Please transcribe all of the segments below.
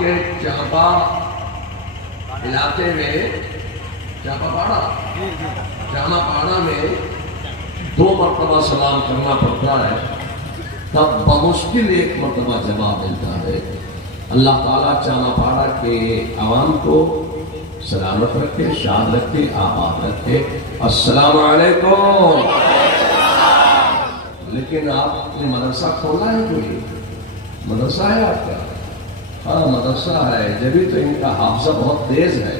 کے چاپا علاقے میں جامع پاڑا میں 2 مرتبہ سلام کرنا پڑتا ہے، تب بمشکل 1 مرتبہ جواب ملتا ہے۔ اللہ تعالیٰ جامع پاڑا کے عوام کو سلامت رکھے، شاد رکھے، آباد رکھے۔ السلام علیکم۔ لیکن آپ نے مدرسہ کھولا ہے کوئی؟ مدرسہ ہے آپ کا؟ ہاں مدرسہ ہے، جبھی تو ان کا حافظہ بہت تیز ہے،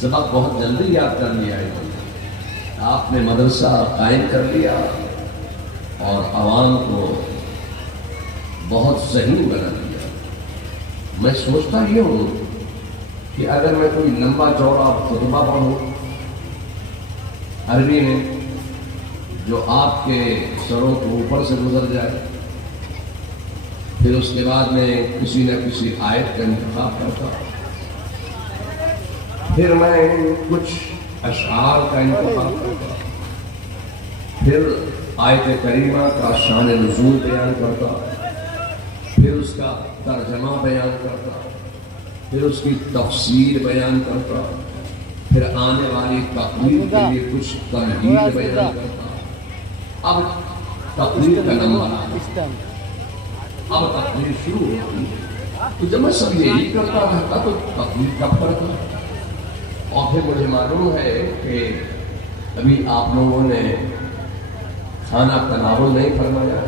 سبق بہت جلدی یاد کر لیا ہے۔ آپ نے مدرسہ قائم کر لیا اور عوام کو بہت ذہین بنا دیا۔ میں سوچتا یہ ہوں کہ اگر میں کوئی لمبا چوڑا خطبہ پڑھوں عربی میں جو آپ کے سروں کے اوپر سے گزر جائے، پھر اس کے بعد میں کسی نہ کسی آیت کا انتخاب کرتا، پھر میں کچھ اشعار کا انتخاب کرتا، پھر آیت کریمہ کا شان نزول بیان کرتا، پھر اس کا ترجمہ بیان کرتا، پھر اس کی تفسیر بیان کرتا، پھر آنے والی تقریر کے لیے کچھ تمہید بیان کرتا۔ اب تقریر کا نمبر آتا، اب تقریر شروع ہوتی، تو جب میں سب یہی کرتا رہتا تو تقریر کب کرتا؟ اور پھر مجھے معلوم ہے کہ ابھی آپ لوگوں نے کھانا تناول نہیں فرمایا،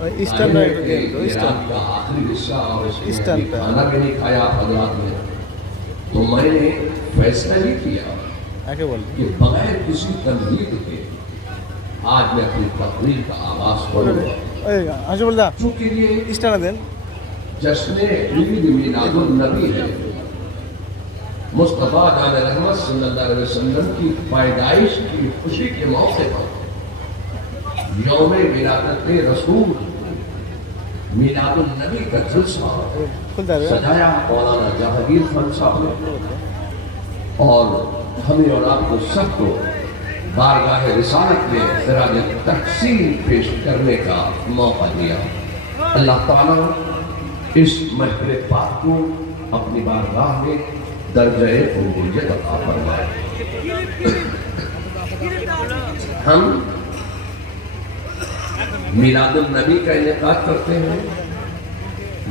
رات کا آخری حصہ اور اس میں کھانا بھی نہیں کھایا آپ حضرات نے، تو میں نے فیصلہ یہ کیا کہ بغیر کسی تمہید کے آج میں اپنی تقریر کا آغاز کروں گا، چونکہ یہ جشن عید میلاد النبی ہے، مصطفیٰ جان رحمت صلی اللہ علیہ وسلم کی پیدائش کی خوشی کے موقع پر یوم ولادت رسول میلاد النبی کا جلسہ سجایا مولانا جہانگیر خان صاحب نے، اور ہمیں اور آپ کو سب کو بارگاہ رسالت میں خراج تحسین پیش کرنے کا موقع دیا۔ اللہ تعالیٰ اس محفل پاک کو اپنی بارگاہ میں درجہ قبولیت عطا فرمائے۔ ہم میلاد النبی کا انعقاد کرتے ہیں،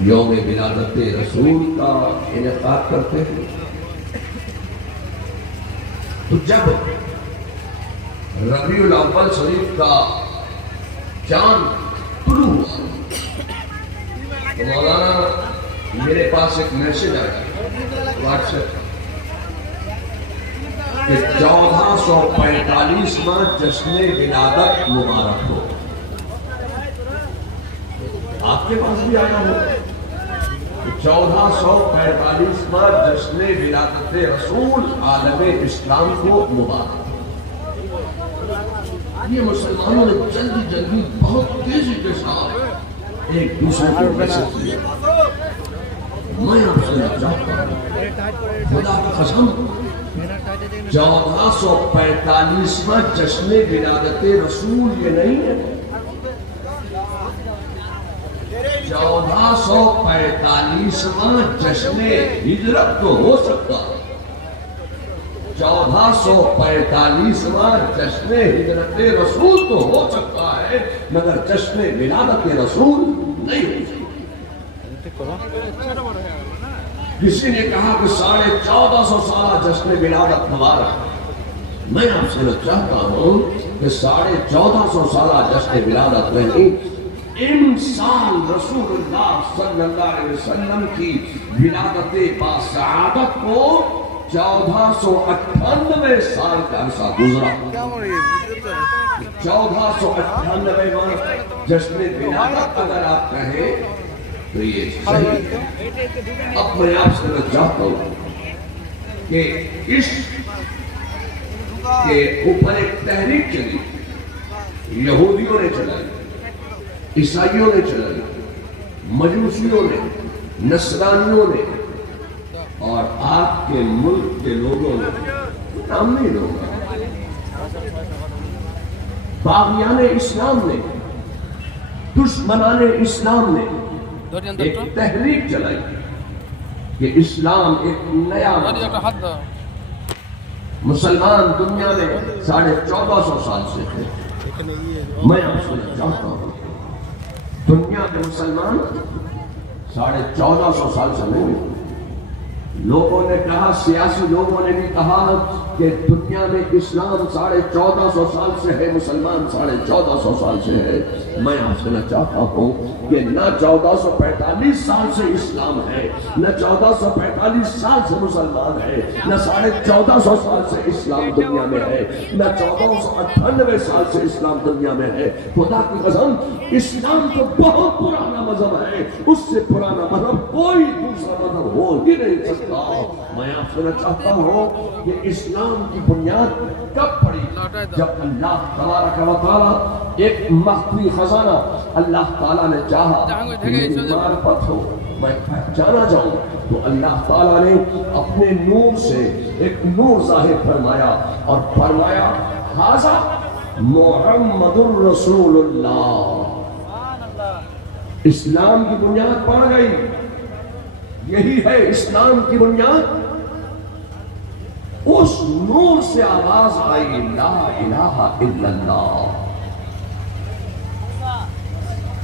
یوم ولادت رسول کا انعقاد کرتے ہیں، تو جب ربیع الاول شریف کا چاند طلوع ہوا تو مولانا میرے پاس ایک میسج آیا واٹس ایپ کہ 1445واں جشن ولادت مبارک ہو۔ آپ کے پاس بھی آیا ہو 1445واں جشن ولادت رسول عالم اسلام کو مبارک۔ یہ مسلمانوں نے جلدی بہت تیزی کے ساتھ ایک دوسرے کو میسج دیا۔ میں آپ سے چاہتا ہوں خدا کی قسم 1445واں جشن ولادت رسول یہ نہیں ہے، 1445واں جشن ہجرت تو ہو سکتا ہے، 1445واں جشن ہجرت رسول تو ہو سکتا ہے، مگر جشن ولادت رسول نہیں ہو سکتا۔ کسی نے کہا کہ 1450 سالہ جشن ولادت مبارک۔ میں آپ سے چاہتا ہوں کہ 1450 سالہ جشن ولادت نہیں، ان سال رسول اللہ صلی اللہ علیہ وسلم کی ولادت باسعادت کو 1498 سال کا عرصہ گزرا۔ 1498واں جشن ولادت اگر آپ کہیں تو یہ صحیح ہے۔ اب میں آپ سے چاہتا ہوں کہ اس کے اوپر ایک تحریک چلی، یہودیوں نے چلائی، عیسائیوں نے چلائی، مجوسیوں نے، نصرانیوں نے، اور آپ کے ملک کے لوگوں نے، نام نہیں لوں گا، باغیان اسلام نے، دشمنان اسلام نے ایک تحریک چلائی کہ اسلام ایک نیا مسلمان دنیا میں 1450 سال سے ہے. میں آپ سے چاہتا ہوں دنیا کے مسلمان 1450 سال سے نہیں. لوگوں نے کہا، سیاسی لوگوں نے بھی کہا کہ دنیا میں اسلام 1450 سال سے ہے، مسلمان 1450 سال سے ہے. میں آپ سے چاہتا ہوں کہ نہ 1445 سال سے اسلام ہے، نہ 1445 سال سے مسلمان ہے، نہ 1450 سال سے اسلام دنیا میں ہے، نہ 1498 سال سے اسلام دنیا میں ہے. خدا کی قسم اسلام تو بہت پرانا مذہب ہے، اس سے پرانا مذہب کوئی دوسرا مذہب ہو ہی نہیں سکتا. میں آپ سے چاہتا ہوں کہ اسلام کی بنیاد کب پڑی؟ جب اللہ تبارک و تعالیٰ ایک مخفی خزانہ اللہ تعالیٰ نے چاہا کہ میری معرفت ہو، میں پہچانا جاؤں، تو اللہ تعالیٰ نے اپنے نور سے ایک نور ظاہر فرمایا اور فرمایا ھذا محمد الرسول اللہ. اسلام کی بنیاد پڑ گئی. یہی ہے اسلام کی بنیاد. اس نور سے آواز آئی لا الہ الا اللہ.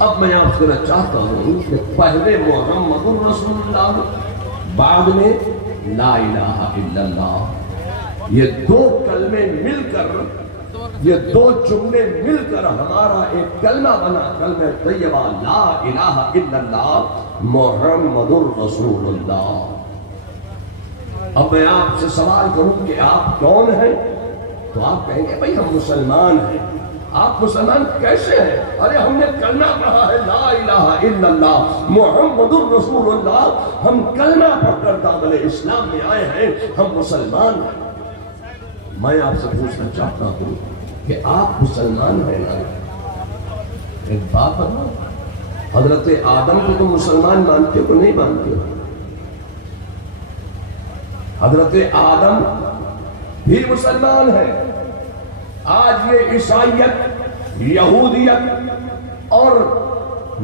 اب میں آپ سے چاہتا ہوں کہ پہلے محمد الرسول اللہ، بعد میں لا الہ الا اللہ. یہ دو کلمے مل کر، یہ دو جملے مل کر ہمارا ایک کلمہ بنا، کلمہ طیبہ لا الہ الا اللہ محمد الرسول اللہ. اب میں آپ سے سوال کروں کہ آپ کون ہیں؟ تو آپ کہیں گے بھئی ہم مسلمان ہیں. آپ مسلمان کیسے ہیں؟ ارے ہم نے کلمہ پڑھا ہے لا الہ الا اللہ محمد الرسول اللہ. ہم کلمہ پڑھ کر داخل اسلام میں آئے ہیں، ہم مسلمان ہیں. میں آپ سے پوچھنا چاہتا ہوں کہ آپ مسلمان ہیں نا؟ ایک بات بتاؤ، حضرت آدم کو تم مسلمان مانتے ہو کہ نہیں مانتے ہو؟ حضرت آدم بھی مسلمان ہے. آج یہ عیسائیت، یہودیت اور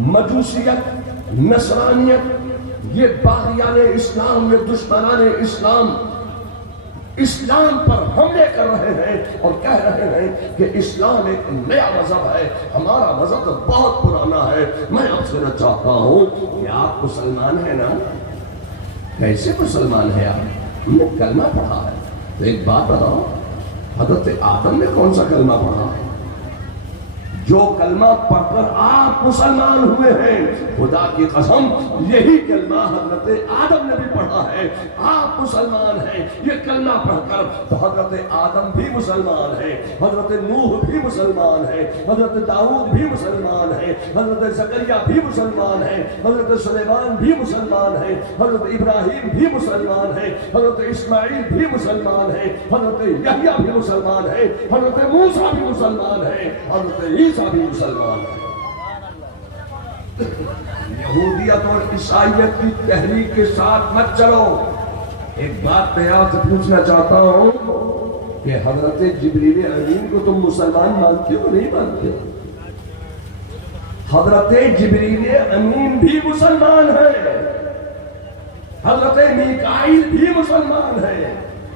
مجوسیت، نصرانیت، یہ باغیان اسلام، یہ دشمنان اسلام اسلام پر حملے کر رہے ہیں اور کہہ رہے ہیں کہ اسلام ایک نیا مذہب ہے، ہمارا مذہب تو بہت پرانا ہے. میں آپ سے چاہتا ہوں کہ آپ مسلمان ہیں نا؟ کیسے مسلمان ہیں آپ؟ ہم نے کلمہ پڑھا ہے. تو ایک بات بتاؤ، حضرت آدم نے کون سا کلمہ پڑھا ہے؟ جو کلمہ پڑھ کر آپ مسلمان ہوئے ہیں، خدا کی قسم یہی کلمہ حضرت آدم نے بھی پڑھا ہے. آپ مسلمان ہیں یہ کلمہ پڑھ کر. تو حضرت آدم بھی مسلمان ہے، حضرت نوح بھی مسلمان ہے، حضرت داؤد بھی مسلمان ہے، حضرت زکریا بھی مسلمان ہے، حضرت سلیمان بھی مسلمان ہے، حضرت ابراہیم بھی مسلمان ہے، حضرت اسماعیل بھی مسلمان ہے، حضرت یحییٰ بھی مسلمان ہے، حضرت موسیٰ بھی مسلمان ہے، حضرت عیسیٰ بھی مسلمان ہے. یہودیت اور عیسائیت کی تحریک کے ساتھ مت چلو. ایک بات میں آپ سے پوچھنا چاہتا ہوں کہ حضرت جبریل امین کو تم مسلمان مانتے ہو نہیں مانتے ہو؟ حضرت جبریل امین بھی مسلمان ہے، حضرت میکائیل بھی مسلمان ہے،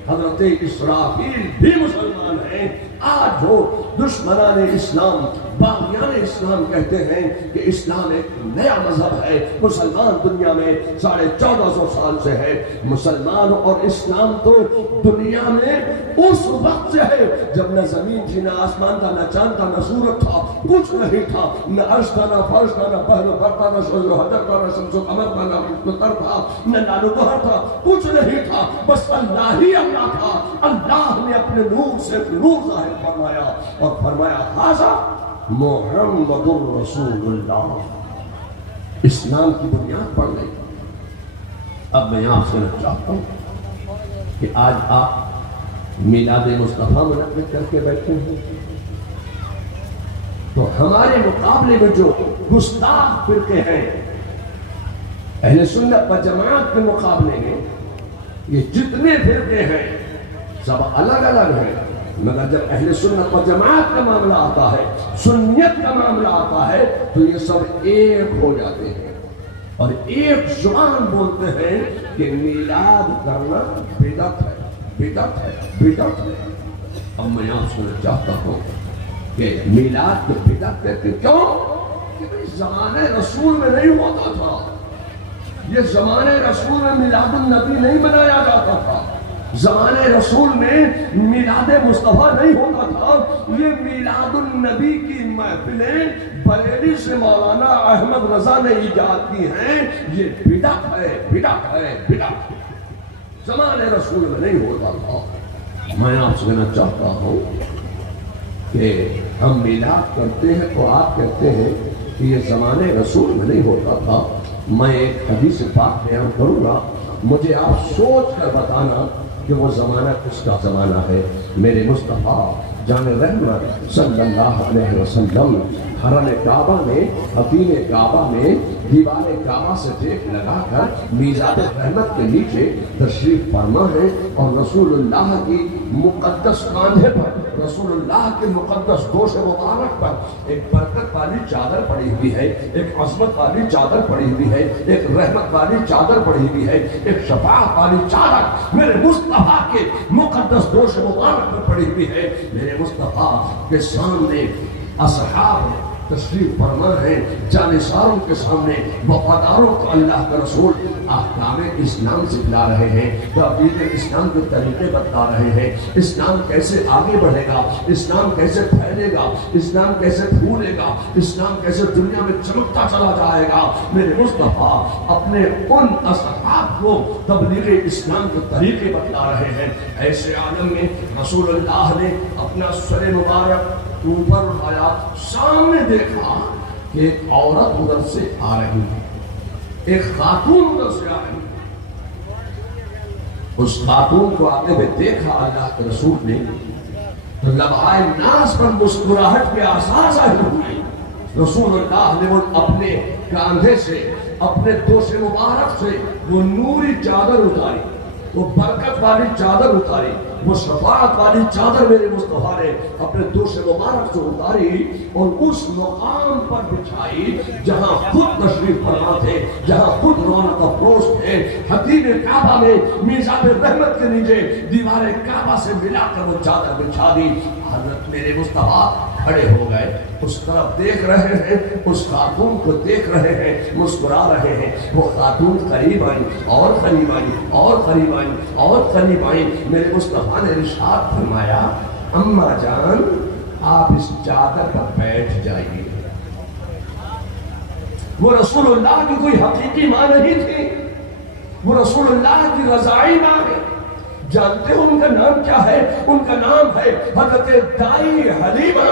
حضرت اسرافیل بھی مسلمان ہیں. آج جو دشمنان اسلام، باغیان اسلام کہتے ہیں کہ اسلام ایک نیا مذہب ہے، مسلمان دنیا میں 1450 سال سے ہے. مسلمان اور اسلام تو دنیا میں اس وقت سے ہے جب نہ زمین تھی، نہ آسمان تھا، نہ چاند تھا، نہ سورج تھا، کچھ نہیں تھا، نہ عرش تھا، نہ فرش تھا، نہ بحر و بر تھا، نہ شمس و حجر تھا، نہ شمس و قمر تھا، نہ مطر تھا، نہ نار و بحر تھا، کچھ نہیں تھا، بس اللہ ہی اللہ تھا. اللہ نے اپنے نور سے نور ظاہر فرمایا اور فرمایا ھذا محمد الرسول اللہ. اسلام کی بنیاد پڑ گئی. اب میں آپ سے چاہتا ہوں کہ آج آپ میلاد مصطفیٰ منعقد کر کے بیٹھے ہیں، تو ہمارے مقابلے میں جو گستاخ فرقے ہیں اہل سنت و جماعت کے مقابلے میں، یہ جتنے فرقے ہیں سب الگ الگ ہیں، مگر جب اہل سنت و جماعت کا معاملہ آتا ہے، سنیت کا معاملہ آتا ہے، تو یہ سب ایک ہو جاتے ہیں. اور ایک زبان بولتے ہیں کہ میلاد کرنا بدعت ہے، بدعت ہے، بدعت ہے۔ اب میں آپ سے چاہتا ہوں کہ میلاد کو بدعت کہتے کیوں؟ کہ زمانے رسول میں نہیں ہوتا تھا، یہ زمانے رسول میں میلاد النبی نہیں منایا جاتا تھا، زمانے رسول میں میلاد مصطفیٰ نہیں ہوتا تھا۔ یہ میلاد النبی کی محفلیں بریلی سے مولانا احمد رضا نے ایجاد کی ہیں، یہ بدعت ہے، بدعت ہے، بدعت ہے، زمانے رسول میں نہیں ہوتا تھا۔ میں آپ سے کہنا چاہتا ہوں کہ ہم میلاد کرتے ہیں تو آپ کہتے ہیں کہ یہ زمانے رسول میں نہیں ہوتا تھا۔ میں ایک حدیث پاک بیان کروں گا، مجھے آپ سوچ کر بتانا کہ وہ زمانہ کس کا زمانہ ہے۔ میرے مصطفیٰ جان رحمت صلی اللہ علیہ وسلم حرم کعبہ میں، حتیم کعبہ میں دیوار کعبہ سے ٹیک لگا کر میزاب رحمت کے نیچے تشریف فرما ہے، اور رسول اللہ کی مقدس کاندھے پر، رسول اللہ کے مقدس گوش مبارک پر ایک برکت والی چادر پڑی ہوئی ہے، ایک عظمت والی چادر پڑی ہوئی ہے، ایک رحمت والی چادر پڑی ہوئی ہے، ایک شفاعت والی چادر میرے مصطفیٰ کے مقدس گوش مبارک پر پڑی ہوئی ہے۔ میرے مصطفیٰ کے سامنے اصحاب تشریف فرما ہے، جانثاروں کے سامنے وفاداروں کو اللہ کا رسول احکام اسلام سکھلا رہے ہیں، تعبیر اسلام کے طریقے بتا رہے ہیں، اسلام کیسے آگے بڑھے گا، اسلام کیسے پھیلے گا، اسلام کیسے پھولے گا، اسلام کیسے دنیا میں چمکتا چلا جائے گا۔ میرے مصطفیٰ اپنے ان اصحاب کو تبلیغ اسلام کے طریقے بتا رہے ہیں۔ ایسے عالم میں رسول اللہ نے اپنا سر مبارک اوپر اٹھایا، سامنے دیکھا کہ ایک عورت ادھر سے آ رہی ہے، ایک خاتون ادھر سے آ رہی ہے۔ اس خاتون کو آتے ہوئے دیکھا اللہ کے رسول نے تو لبہائے ناز پر مسکراہٹ کے آثار ظاہر ہوئے۔ رسول اللہ نے وہ اپنے کاندھے سے، اپنے دوش مبارک سے وہ نوری چادر اتاری، وہ برکت والی چادر اتاری، وہ شفاعت والی چادر میرے مصطفیٰ نے اپنے دوش مبارک سے اتاری اور اس مقام پر بچھائی جہاں خود تشریف فرما تھے، جہاں خود رونق افروز تھے۔ حتیم کعبہ میں میزاب رحمت کے نیچے دیوار کعبہ سے ملا کر وہ چادر بچھا دی۔ حضرت میرے مصطفیٰ کھڑے ہو گئے، اس طرف دیکھ رہے ہیں، اس خاتون کو دیکھ رہے ہیں، مسکرا رہے ہیں۔ وہ خاتون قریب آئی اور قریب آئی اور قریب آئی اور قریب آئی۔ میرے مصطفیٰ نے ارشاد فرمایا، اماں جان آپ اس چادر پر بیٹھ جائیے۔ وہ رسول اللہ کی کوئی حقیقی ماں نہیں تھی، وہ رسول اللہ کی رضائی ماں ہے۔ جانتے ہو ان کا نام کیا ہے؟ ان کا نام ہے حضرت دائی حلیمہ۔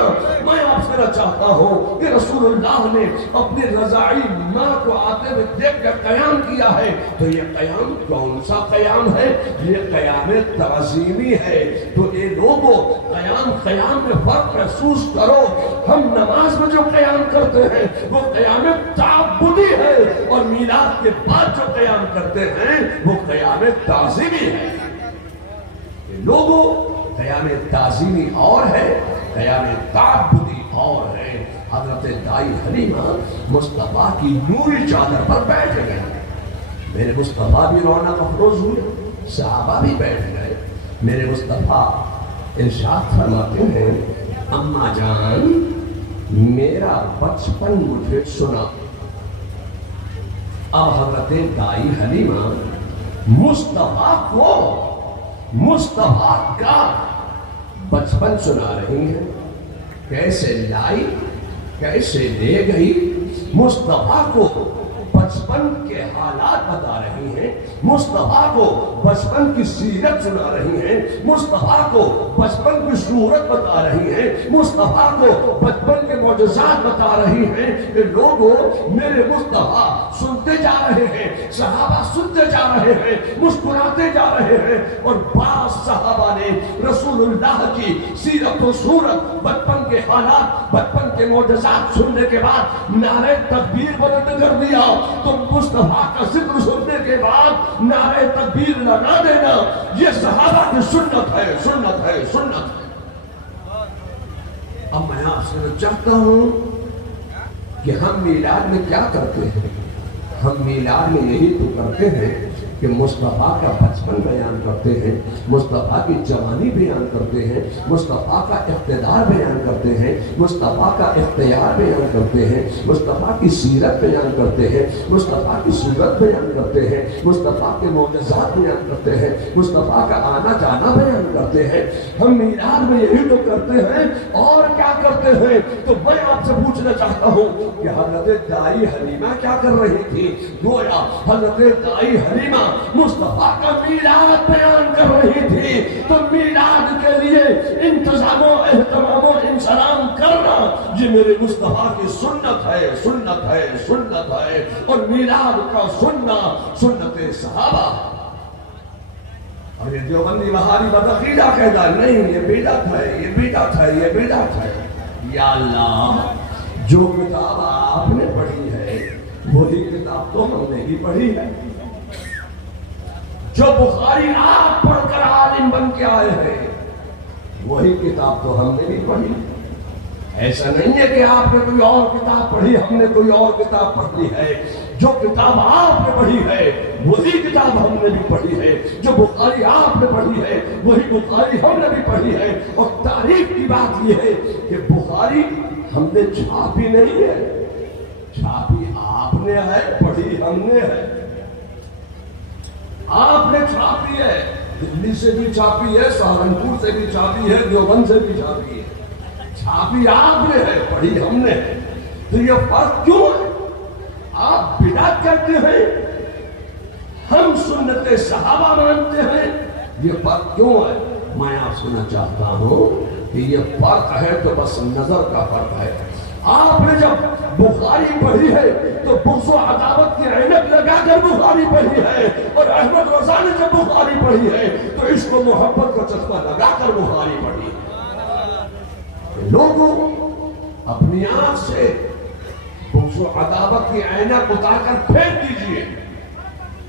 میں آپ سے کہنا چاہتا ہوں کہ رسول اللہ نے اپنی رضائی ماں کو آتے ہوئے دیکھ کر قیام کیا ہے، تو یہ قیام کون سا قیام ہے؟ یہ قیام تعظیمی ہے۔ تو اے لوگوں، قیام میں فرق محسوس کرو۔ ہم نماز میں جو قیام کرتے ہیں وہ قیام تعبدی ہے، اور میلاد کے بعد جو قیام کرتے ہیں وہ قیام تعظیمی ہے۔ لوگوں، قیام تعظیمی اور ہے، قیام تعبدی اور ہے۔ حضرت دائی حلیمہ مصطفیٰ کی نوری چادر پر بیٹھ گئے۔ میرے مصطفیٰ بھی رونق افروز ہوئے، صحابہ بھی بیٹھ گئے۔ میرے مصطفیٰ ارشاد فرماتے ہیں، اماں جان میرا بچپن مجھے سنا۔ اب حضرت دائی حلیمہ مصطفیٰ کا بچپن سنا رہی ہیں، کیسے لائی، کیسے لے گئی۔ مصطفیٰ کو بچپن کے حالات بتا رہی ہیں، مصطفیٰ کو بچپن کی سیرت سنا رہی ہیں، مصطفیٰ کو بچپن کی صورت بتا رہی ہیں، مصطفیٰ کو بچپن کے معجزات بتا رہی ہیں۔ کہ لوگوں، میرے مصطفیٰ سنتے جا رہے ہیں، صحابہ سنتے جا رہے ہیں، مسکراتے جا رہے ہیں، اور بعض صحابہ نے رسول اللہ کی سیرت و صورت، بچپن کے حالات، بچپن کے معجزات سننے کے بعد نعرہ تکبیر بلند کر دیا۔ تو مصطفیٰ کا ذکر سننے کے بعد نعرہ تکبیر لگا دینا، یہ صحابہ کی سنت ہے، سنت ہے، سنت ہے۔ اب میں آپ سے چاہتا ہوں کہ ہم میلاد میں کیا کرتے ہیں؟ ہم میلاد میں یہی تو کرتے ہیں کہ مصطفیٰ کا بچپن بیان کرتے ہیں، مصطفیٰ کی جوانی بیان کرتے ہیں، مصطفیٰ کا اقتدار بیان کرتے ہیں، مصطفیٰ کا اختیار بیان کرتے ہیں، مصطفیٰ کی سیرت بیان کرتے ہیں، مصطفیٰ کی صورت بیان کرتے ہیں، مصطفیٰ کے معجزات بیان کرتے ہیں، مصطفیٰ کا آنا جانا بیان کرتے ہیں۔ ہم میلاد میں یہی تو کرتے ہیں، اور کیا کرتے ہیں؟ تو میں آپ سے پوچھنا چاہتا ہوں کہ حضرت دائی حلیمہ کیا کر رہی تھی؟ گویا حضرت دائی حلیمہ مصطفیٰ کا میلاد بیان کر رہی تھی، تو میلاد کے لیے انتظام و اہتمام و انسلام کرنا یہ میرے مصطفیٰ کی سنت ہے، سنت ہے، سنت ہے۔ اور میلاد کا سننا سنت صحابہ۔ اور یہ دیوبندی بہاری بدعقیدہ کہتا ہے نہیں یہ بدعت ہے، یہ بدعت ہے، یہ بدعت ہے۔ یا اللہ، جو کتاب آپ نے پڑھی ہے وہی کتاب تو ہم نے بھی پڑھی ہے۔ جو بخاری آپ پڑھ کر عالم بن کے آئے ہیں وہی کتاب تو ہم نے بھی پڑھی۔ ایسا نہیں ہے کہ آپ نے کوئی اور کتاب پڑھی، ہم نے کوئی اور کتاب پڑھی ہے۔ جو کتاب آپ نے پڑھی ہے وہی کتاب ہم نے بھی پڑھی ہے۔ جو بخاری آپ نے پڑھی ہے وہی بخاری ہم نے بھی پڑھی ہے۔ اور تاریخ کی بات یہ ہے کہ بخاری ہم نے چھاپی نہیں ہے، چھاپی آپ نے ہے، پڑھی ہم نے ہے۔ آپ نے چھاپی ہے، دلی سے بھی چھاپی ہے، سہارنپور سے بھی چھاپی ہے، دیوبند سے بھی چھاپی ہے۔ چھاپی آپ نے ہے، پڑھی ہم نے ہے۔ تو یہ فرق کیوں ہے؟ آپ بدعت کرتے ہیں، ہم سنت صحابہ مانتے ہیں، یہ فرق کیوں ہے؟ میں آپ سننا چاہتا ہوں کہ یہ فرق ہے تو بس نظر کا فرق ہے۔ آپ نے جب بخاری پڑھی ہے تو بغض و عداوت کی عینک لگا کر بخاری پڑھی ہے، اور احمد رضا نے جب بخاری پڑھی ہے تو اس کو محبت کا چشمہ لگا کر بخاری پڑھی ہے۔ لوگوں اپنی آنکھ سے بغض و عداوت کی عینک اتار کر پھینک دیجئے،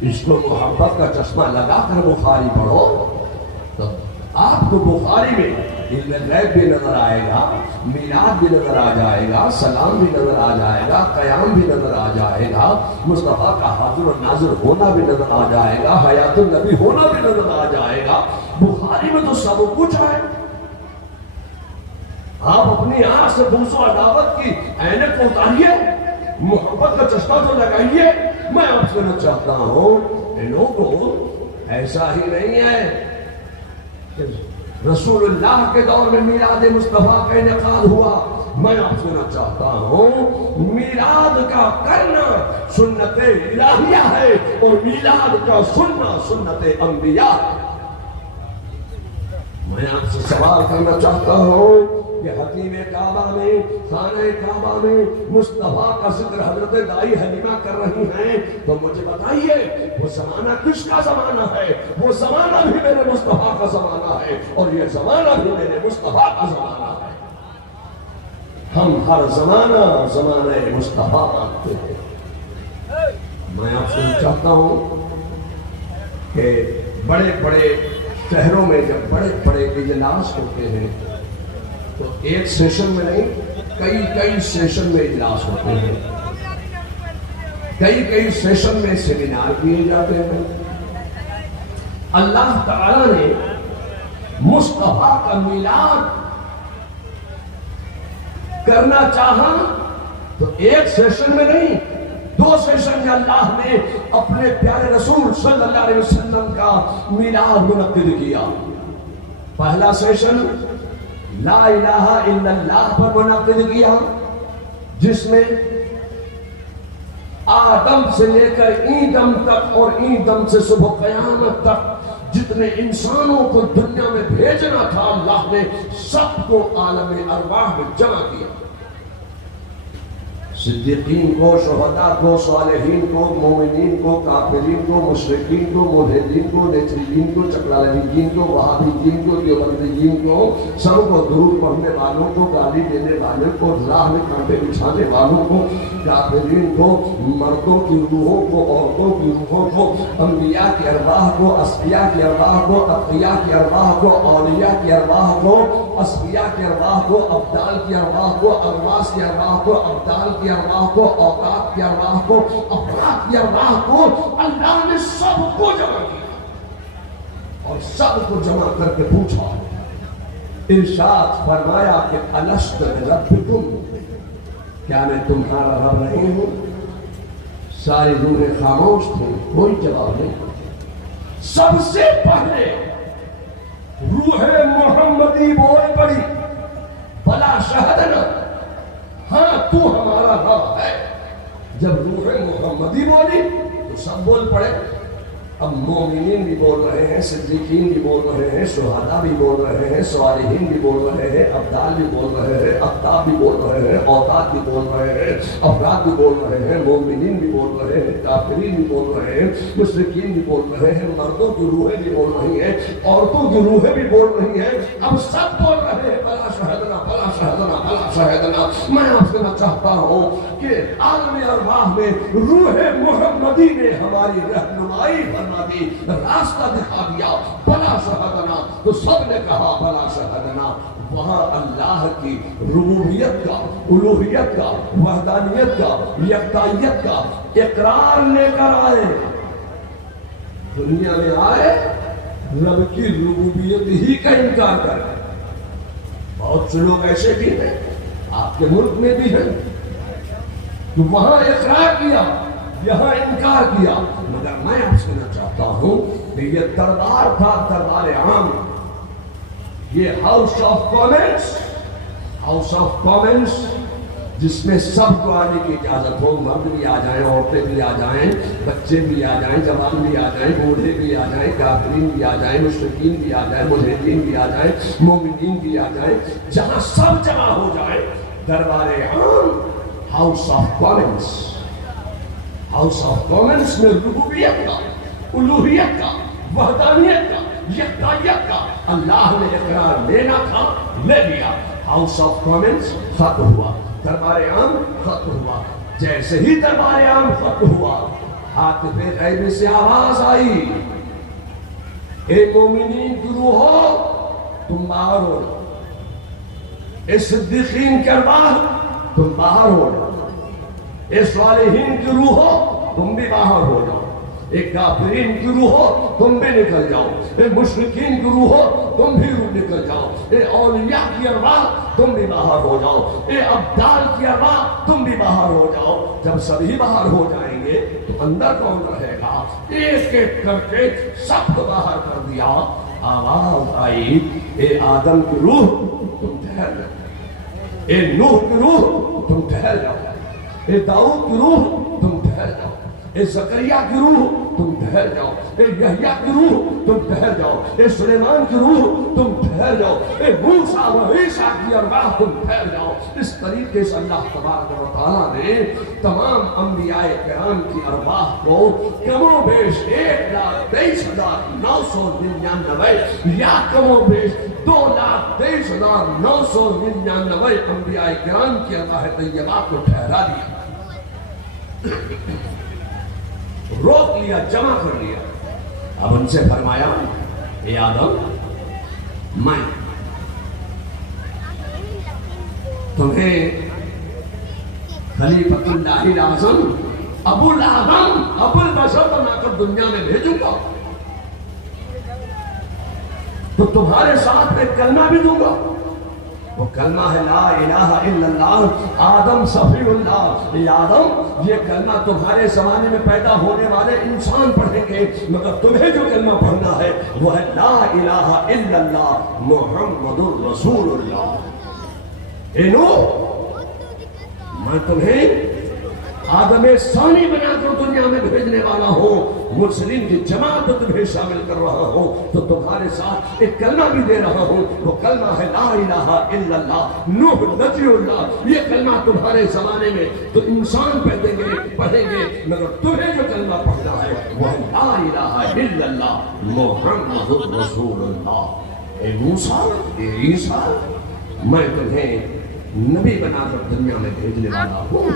اس کو محبت کا چشمہ لگا کر بخاری پڑھو تو آپ کو بخاری میں علم غیب بھی نظر آئے گا، میلاد بھی نظر آ جائے گا، سلام بھی نظر آ جائے گا، قیام بھی نظر آ جائے گا، مصطفیٰ کا حاضر و ناظر ہونا بھی نظر آ جائے گا، حیات النبی ہونا بھی نظر آ جائے گا۔ بخاری میں تو سب کچھ ہے۔ آپ اپنی آنکھ سے بغض و عداوت کی عینک کو اتاریے، محبت کا چشمہ تو لگائیے۔ میں آپ سے کہنا چاہتا ہوں کہ لوگوں ایسا ہی نہیں ہے کہ رسول اللہ کے دور میں میلاد مصطفیٰ کا انعقاد ہوا۔ میں آپ سے کہنا چاہتا ہوں میلاد کا کرنا سنت الہیہ ہے، اور میلاد کا سننا سنت انبیاء ہے۔ میں آپ سے سوال کرنا چاہتا ہوں کہ حتیم کعبہ میں، خانہ کعبہ میں مصطفیٰ کا ذکر حضرت دائی حلیمہ کر رہی ہیں، تو مجھے بتائیے وہ زمانہ کس کا زمانہ ہے؟ وہ زمانہ بھی میرے مصطفیٰ کا زمانہ ہے، اور یہ زمانہ بھی میرے مصطفیٰ کا زمانہ ہے۔ ہم ہر زمانہ زمانہ مصطفیٰ مانتے ہیں۔ میں آپ سے چاہتا ہوں کہ بڑے بڑے شہروں میں جب بڑے بڑے اجلاس ہوتے ہیں تو ایک سیشن میں نہیں، کئی سیشن میں اجلاس ہوتے ہیں، کئی سیشن میں سیمینار کیے جاتے ہیں۔ اللہ تعالیٰ نے مصطفیٰ کا میلاد کرنا چاہا تو ایک سیشن میں نہیں، 2 سیشن میں اللہ نے اپنے پیارے رسول صلی اللہ علیہ وسلم کا میلاد منعقد کیا۔ پہلا سیشن لا الہ الا اللہ پر منعقد کیا، جس میں آدم سے لے کر ایدم تک اور ایدم سے صبح قیامت تک جتنے انسانوں کو دنیا میں بھیجنا تھا اللہ نے سب کو عالم ارواح میں جمع کیا۔ صدیقین کو، شہداء کو، صالحین کو، مومنین کو، کافرین کو، مشرکین کو، ملحدین کو، نیچریین کو، چکلالویین کو، وہابیین کو، دیوبندیین کو، سب کو، درود پڑھنے والوں کو، گالی دینے والوں کو، راہ میں کانٹے بچھانے والوں کو، کافرین کو، مردوں کی روحوں کو، عورتوں کی روحوں کو، انبیاء کی ارواح کو، اصفیاء کی ارواح کو، اتقیاء کی ارواح کو، اولیاء کی ارواح کو، اصفیاء کی ارواح کو، ابدال کی ارواح کو، ارواح کی ارواح کو، ابدال کی ارواح کو، اوقات کی ارواح کو، افراد کی ارواح کو اللہ نے سب کو جمع کیا اور سب کو جمع کر کے پوچھا، ارشاد فرمایا کہ الست بربکم، کیا میں تمہارا رب نہیں ہوں؟ ساری روحیں خاموش تھیں، کوئی جواب نہیں۔ سب سے پہلے روح محمدی بول پڑی، بلا شہدنا، ہاں تو ہمارا رب ہے۔ جب روح محمدی بولی تو سب بول پڑے۔ اب مومنین بھی بول رہے ہیں، صدیقین بھی بول رہے ہیں، شہداء بھی بول رہے ہیں، صالحین بھی بول رہے ہیں، ابدال بھی بول رہے ہیں، اقطاب بھی بول رہے ہیں، اوقات بھی بول رہے ہیں، افراد بھی بول رہے ہیں، مومنین بھی بول رہے ہیں، کافرین بھی بول رہے ہیں، مشرکین بھی بول رہے ہیں، مردوں کی روحیں بھی بول رہی ہیں، عورتوں کی روحیں بھی بول رہی ہیں۔ اب سب بول رہے ہیں بلا شہدنا، بلا شہدنا، بلا شہدنا۔ میں آپ سے چاہتا ہوں کہ عالم ارواح میں روح محمدی نے ہماری رہنمائی فرما دی، راستہ دکھا دیا، بلا شہدنا۔ تو سب نے کہا بلا شہدنا۔ وہاں اللہ کی ربوبیت کا، الوہیت کا، وحدانیت کا، یکتائیت کا اقرار لے کر آئے، دنیا میں آئے رب کی ربوبیت ہی کا انکار کر رہے۔ بہت سے لوگ ایسے بھی ہیں، آپ کے ملک میں بھی ہیں، تو وہاں اقرار کیا، یہاں انکار کیا۔ مگر میں آپ سے کہنا چاہتا ہوں کہ یہ دربار تھا، دربار عام، یہ House of Commons, House of Commons جس میں سب کو آنے کی اجازت ہو، مرد بھی آ جائیں، عورتیں بھی آ جائیں، بچے بھی آ جائیں، جوان بھی آ جائیں، بوڑھے بھی آ جائیں، کافرین بھی آ جائیں، مشرکین بھی آ جائیں، ملحدین بھی آ جائیں، مومنین بھی آ جائیں، جہاں سب جمع ہو جائیں، دربار عام، House of Commons. House of Commons میں ربوبیت کا، الوہیت کا، وحدانیت کا، یکتائیت کا اللہ نے اقرار لینا تھا، لے لیا۔ ہاؤس آف کامنس ختم ہوا، دربار عام ختم ہوا۔ جیسے ہی دربار عام ختم ہوا، ہاتھ پہ غیب سے آواز آئی، اے مومنین گروہ ہو، تم باہر ہو جاؤ، اے صدیقین کے ارواح تم باہر ہو جاؤ، اے صالحین کی روح ہو تم بھی باہر ہو جاؤ، اے کافرین کی روح ہو تم بھی نکل جاؤ، اے مشرکین کی روح ہو تم بھی نکل جاؤ، اے اولیاء کی ارواح تم بھی باہر ہو جاؤ، اے ابدال کی ارواح تم بھی باہر ہو جاؤ۔ جب سبھی باہر ہو جائیں گے تو اندر کون رہے گا؟ ایک ایک کر کے سب کو باہر کر دیا۔ آواز آئی، اے آدم کی روح تم ٹھہر جاؤ، اے نوح کی روح تم ٹھہر جاؤ، اے داؤد کی روح تم ٹھہر جاؤ، اے زکریا کی روح تم ٹھہر جاؤ، اے یحییٰ کی روح تم ٹھہر جاؤ، اے سلیمان کی روح تم ٹھہر جاؤ، اے موسیٰ و عیسیٰ کی ارواح تم ٹھہر جاؤ۔ اس طریقے سے اللہ تبارک و تعالیٰ نے تمام انبیاء کرام کی ارواح کو کم و بیش 1,23,999 یا کم و بیش 2,23,999 انبیاء کرام کی ارواح طیبات کو ٹھہرا دیا، روک لیا، جمع کر لیا۔ اب ان سے فرمایا، اے آدم، میں تمہیں خلیفۃ اللہ الاعظم، ابو الاعظم، ابو البشر بنا کر دنیا میں بھیجوں گا، تو تمہارے ساتھ میں کلمہ بھی دوں گا۔ وہ کلمہ ہے لا الہ الا اللہ، آدم صفی اللہ۔ یہ آدم، یہ کلمہ تمہارے زمانے میں پیدا ہونے والے انسان پڑھیں گے، مگر تمہیں جو کلمہ پڑھنا ہے وہ ہے لا الہ الا اللہ محمد الرسول اللہ۔ اے نوح، میں تمہیں آدم ثانی بنا کر دنیا میں بھیجنے والا ہوں، مسلم کی جماعت تمہیں شامل کر رہا ہوں، تو تمہارے ساتھ ایک کلمہ بھی دے رہا ہوں، وہ کلمہ ہے لا الہ الا اللہ نوح نبی اللہ۔ یہ کلمہ تمہارے زمانے میں تو انسان پڑھیں گے، مگر تمہیں جو کلمہ پڑھنا ہے وہ ہے لا الہ الا اللہ محمد رسول اللہ۔ اے موسیٰ، اے عیسیٰ، میں تمہیں نبی بنا کر دنیا میں بھیجنے والا ہوں،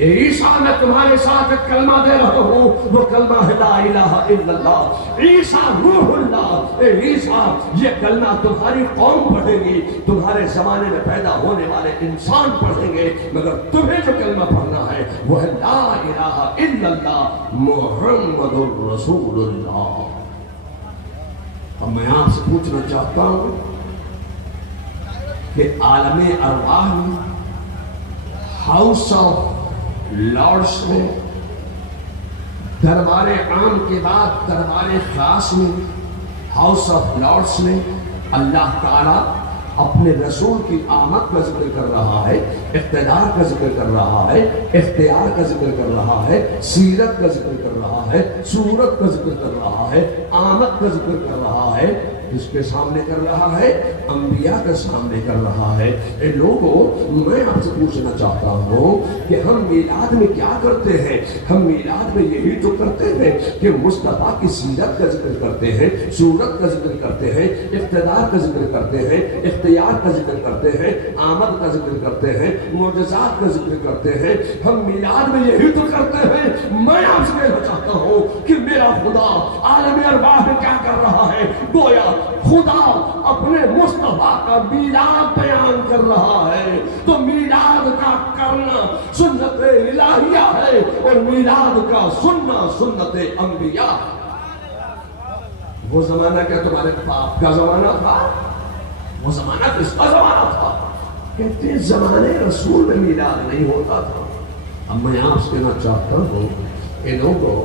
عیسیٰ میں تمہارے ساتھ ایک کلمہ دے رہا ہوں، وہ کلمہ ہے لا الہ الا اللہ، عیسیٰ روح اللہ۔ اے عیسیٰ، یہ کلمہ تمہاری قوم پڑھے گی، تمہارے زمانے میں پیدا ہونے والے انسان پڑھیں گے، مگر تمہیں جو کلمہ پڑھنا ہے وہ ہے لا الہ الا اللہ محمد الرسول اللہ۔ اب میں آپ سے پوچھنا چاہتا ہوں کہ عالم ارواح میں، ہاؤس آف لارڈس میں، دربار عام کے بعد دربار خاص میں، ہاؤس آف لارڈس میں اللہ تعالیٰ اپنے رسول کی آمد کا ذکر کر رہا ہے، اقتدار کا ذکر کر رہا ہے، اختیار کا ذکر کر رہا ہے، سیرت کا ذکر کر رہا ہے، صورت کا ذکر کر رہا ہے، آمد کا ذکر کر رہا ہے۔ اس کے سامنے کر رہا ہے، انبیاء کے سامنے کر رہا ہے۔ اے لوگوں، میں آپ سے پوچھنا چاہتا ہوں کہ ہم میلاد میں کیا کرتے ہیں؟ ہم میلاد میں یہی تو کرتے ہیں کہ مصطفیٰ کی سیرت کا ذکر کرتے ہیں، صورت کا ذکر کرتے ہیں، اقتدار کا ذکر کرتے ہیں، اختیار کا ذکر کرتے ہیں، آمد کا ذکر کرتے ہیں، معجزات کا ذکر کرتے ہیں۔ ہم میلاد میں یہی تو کرتے ہیں۔ میں آپ سے کہنا چاہتا ہوں کہ میرا خدا عالم ارواح میں کیا کر رہا ہے؟ گویا خدا اپنے مصطفیٰ کا میلاد بیان کر رہا ہے۔ تو میلاد کا کرنا سنت الہیہ ہے، اور میلاد کا سننا سنت انبیاء۔ وہ زمانہ کیا تمہارے باپ کا زمانہ تھا؟ وہ زمانہ کس کا زمانہ تھا؟ کہتے ہیں زمانے رسول میں میلاد نہیں ہوتا تھا۔ اب میں آپ سے کہنا چاہتا ہوں کہ لوگوں،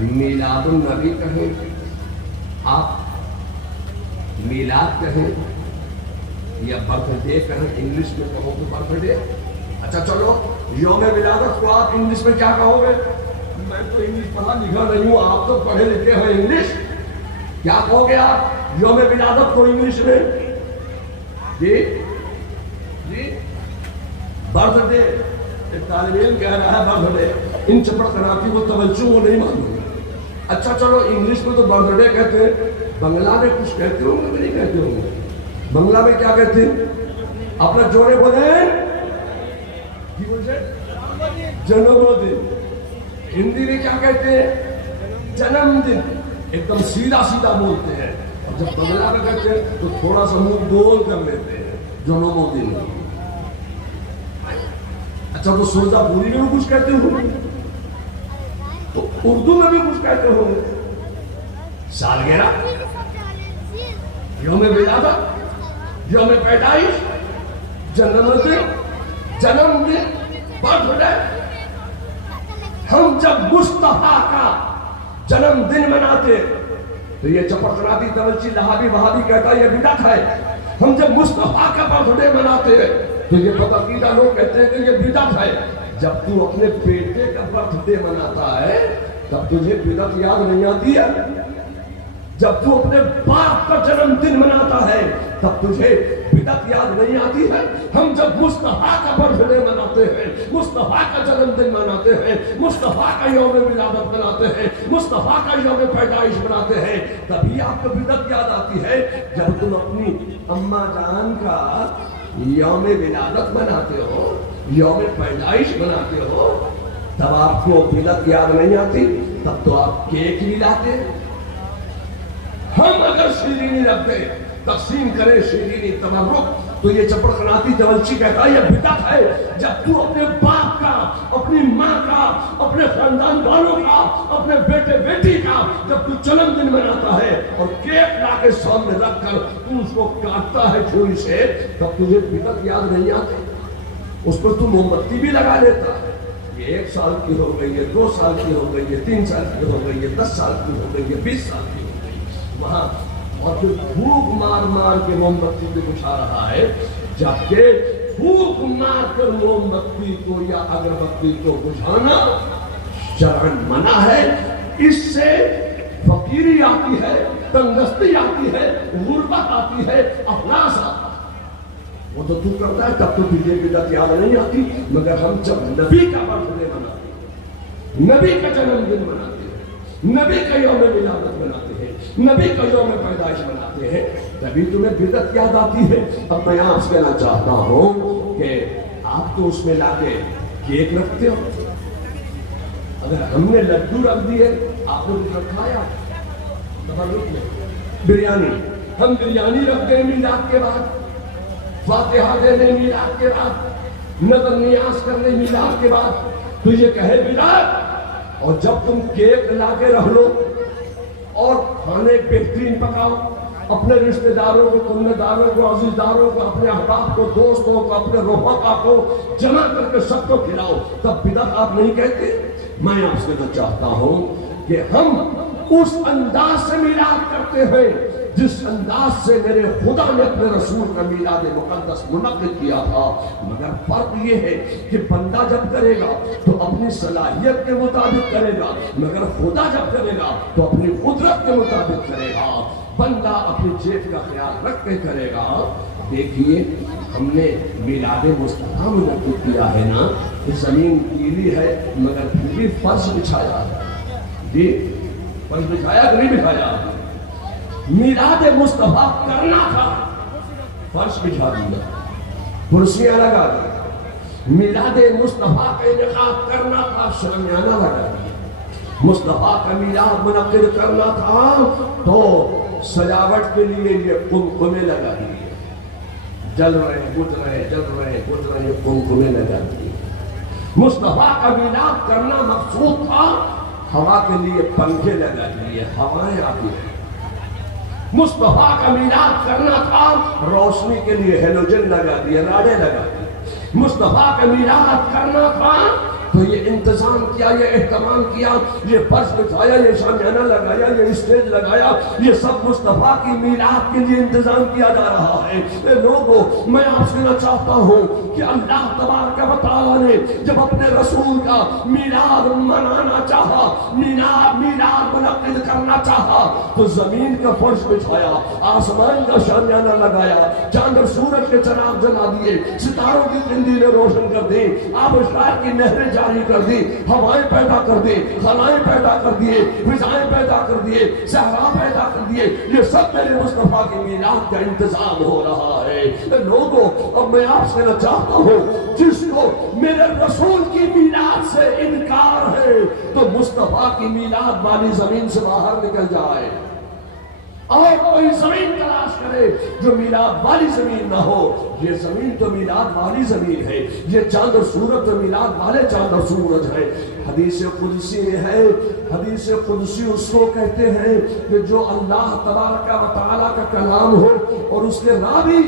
میلاد النبی کہیں، آپ میلاد کہیں یا برتھ ڈے کہیں، انگلش میں کہو تو برتھ ڈے۔ اچھا چلو، یوم ولادت کو آپ انگلش میں کیا کہو گے؟ میں تو انگلش پڑھا لکھا نہیں ہوں، آپ تو پڑھے لکھے ہیں انگلش، کیا کہو گے آپ یوم ولادت کو انگلش میں؟ جی جی برتھ ڈے۔ ایک طالب علم کہہ رہا ہے برتھ ڈے، ان چپڑ خناتی کو توجہ وہ نہیں معلوم۔ اچھا چلو، انگلش میں تو برتھ ڈے کہتے ہیں، بنگلہ میں کچھ کہتے ہوں گے کہ نہیں کہتے ہوں گے؟ بنگلہ میں کیا کہتے ہیں؟ اپنا جوڑے بولیں، جنم دن۔ ہندی میں کیا کہتے ہیں؟ جنم دن، ایک دم سیدھا سیدھا بولتے ہیں۔ اور جب بنگلہ میں کہتے ہیں تو تھوڑا سا منہ گول کر لیتے ہیں، جنم دن۔ اچھا تو سوزا پوری میں بھی کچھ کہتے ہوں گے، تو اردو میں بھی کچھ کہتے ہوں گے۔ سالگرہ، یوم ولادت، یوم پیدائش، جنم دن، برتھ ڈے۔ ہم جب مصطفیٰ کا جنم دن مناتے تو یہ چپڑچناتی تلچی لہابی وہابی کہتا ہے یہ بدعت ہے۔ ہم جب مصطفیٰ کا برتھ ڈے مناتے تو یہ بدعقیدہ لوگ کہتے ہیں کہ یہ بدعت ہے۔ جب تو اپنے بیٹے کا برتھ ڈے مناتا ہے تب تجھے بدعت یاد نہیں آتی ہے؟ جب تو اپنے باپ کا جنم دن مناتا ہے تب تجھے بدعت یاد نہیں آتی ہے؟ ہم جب مصطفیٰ کا برتھ ڈے مناتے ہیں، مصطفیٰ کا جنم دن مناتے ہیں، مصطفیٰ کا یوم ولادت مناتے ہیں، مصطفیٰ کا یوم پیدائش مناتے ہیں، تبھی آپ کو بدعت یاد آتی ہے۔ جب تم اپنی اماں جان کا یوم ولادت مناتے ہو، یوم پیدائش مناتے ہو، تب آپ کو بدعت یاد نہیں آتی؟ تب تو آپ کیک بھی لاتے۔ ہم اگر شیرینی رکھتے، تقسیم کریں شیرینی تبرک، تو یہ چپڑ خناتی تولچی کہتا ہے یہ بدعت ہے۔ جب تو اپنے باپ کا، اپنی ماں کا، اپنے خاندان والوں کا، اپنے بیٹے بیٹی کا جب تو جنم دن مناتا ہے اور کیک لا کے سامنے رکھ کر تو اس کو کاٹتا ہے چھری سے، تب تجھے بدعت یاد نہیں آتی؟ اس پر تو موم بتی بھی لگا لیتا ہے۔ یہ 1 سال کی ہو گئی ہے، 2 سال کی ہو گئی ہے، 3 سال کی ہو گئی ہے، 10 سال کی ہو گئی ہے، 20 سال کی ہو گئی ہے وہاں، اور پھر بھوک مار مار کے موم بتی بھی بجھا رہا ہے، جبکہ بھوک مار کر موم بتی کو یا اگربتی کو بجھانا شرعاً منع ہے۔ اس سے فقیری آتی ہے، تنگستی آتی ہے، غربت آتی ہے، افلاس آتا ہے۔ وہ تو کرتا ہے تب تو تجھے بدعت یاد نہیں آتی، مگر ہم جب نبی کا برتھ ڈے مناتے ہیں، نبی کا جنم دن مناتے ہیں، نبی کا یوم ولادت مناتے ہیں، نبی کا یوم پیدائش مناتے ہیں، تبھی تمہیں بدعت یاد آتی ہے۔ اب میں آپ سے کہنا چاہتا ہوں کہ آپ تو اس میں لا کے کیک رکھتے ہو؟ اگر ہم نے لڈو رکھ دیے، آپ نے کچھ رکھا یا تبرک میں؟ بریانی، ہم بریانی رکھتے ہیں میلاد کے بعد، فاتحہ دینے میلاد کے بعد، نظر نیاز کرنے میلاد کے بعد، تو یہ کہے میلاد؟ اور جب تم کیک لا کے رکھ لو اور کھانے بہترین پکاؤ، اپنے رشتہ داروں کو، کنبے داروں کو، عزیز داروں کو، اپنے احباب کو، دوستوں کو، اپنے رفقا کو جمع کر کے سب کو کھلاؤ، تب بدعت آپ نہیں کہتے؟ میں آپ سے تو چاہتا ہوں کہ ہم اس انداز سے میلاد کرتے ہیں جس انداز سے میرے خدا نے اپنے رسول کا میلاد مقدس منعقد کیا تھا، مگر فرق یہ ہے کہ بندہ جب کرے گا تو اپنی صلاحیت کے مطابق کرے گا، مگر خدا جب کرے گا تو اپنی قدرت کے مطابق کرے گا، بندہ اپنی جیب کا خیال رکھ کے کرے گا۔ دیکھیے ہم نے میلاد مصطفیٰ منعقد کیا ہے نا، زمین گیلی ہے مگر پھر بھی فرش بچھایا ہے، جی فرش بچھایا کہ نہیں بچھایا؟ میلاد مصطفیٰ کرنا تھا، فرش بچھا دیا، کرسیاں لگا دی۔ میلاد مصطفیٰ کا انعقاد کرنا تھا، شامیانہ لگا دیا۔ مصطفیٰ کا میلاد منعقد کرنا تھا تو سجاوٹ کے لیے یہ قمقمے لگا دیے، جل رہے بجھ رہے، جل رہے بجھ رہے، قمقمے لگا دیے۔ مصطفیٰ کا میلاد کرنا مقصود تھا، ہوا کے لیے پنکھے لگا دیے، ہوائیں آتی ہیں۔ مصطفیٰ کا میلاد کرنا تھا، روشنی کے لیے ہیلوجن لگا دیے، راڈیں لگا دی۔ مصطفیٰ کا میلاد کرنا تھا تو یہ انتظام کیا، یہ اہتمام کیا، یہ فرش بچھایا، یہ شامیانہ لگایا، یہ اسٹیج لگایا، یہ سب مصطفیٰ کی میلاد کے لیے انتظام کیا جا رہا ہے۔ اے لوگوں، میں آپ سے نہ چاہتا ہوں کہ اللہ تبارک و تعالیٰ نے جب اپنے رسول کا میلاد منانا چاہا، میلاد منعقد کرنا چاہا تو زمین کا فرش بچھایا، آسمان کا شامیانہ لگایا، چاند اور سورج کے چراغ جلا دیے، ستاروں کی قندیلیں روشن کر دی، آبشار کی نہریں جاری کر دی، ہوائیں پیدا کر دی، خلائیں پیدا کر دیے، فضائیں پیدا کر دیے، صحرا پیدا کر دیے، یہ سب میرے مصطفیٰ کی میلاد کا انتظام ہو رہا ہے۔ لوگوں، اب میں آپ سے نہ چاہتا ہوں جس کو میرے رسول کی میلاد سے انکار ہے تو مصطفیٰ کی میلاد والی زمین سے باہر نکل جائے اور کوئی زمین تلاش کرے جو میلاد والی زمین نہ ہو۔ یہ زمین تو میلاد والی زمین ہے، یہ چاند اور سورج تو میلاد والے چاند اور سورج ہے۔ حدیث قدسی میں ہے، حدیث قدسی اس کو کہتے ہیں کہ جو اللہ تبارک و تعالیٰ کا کلام ہو اور اس کے راوی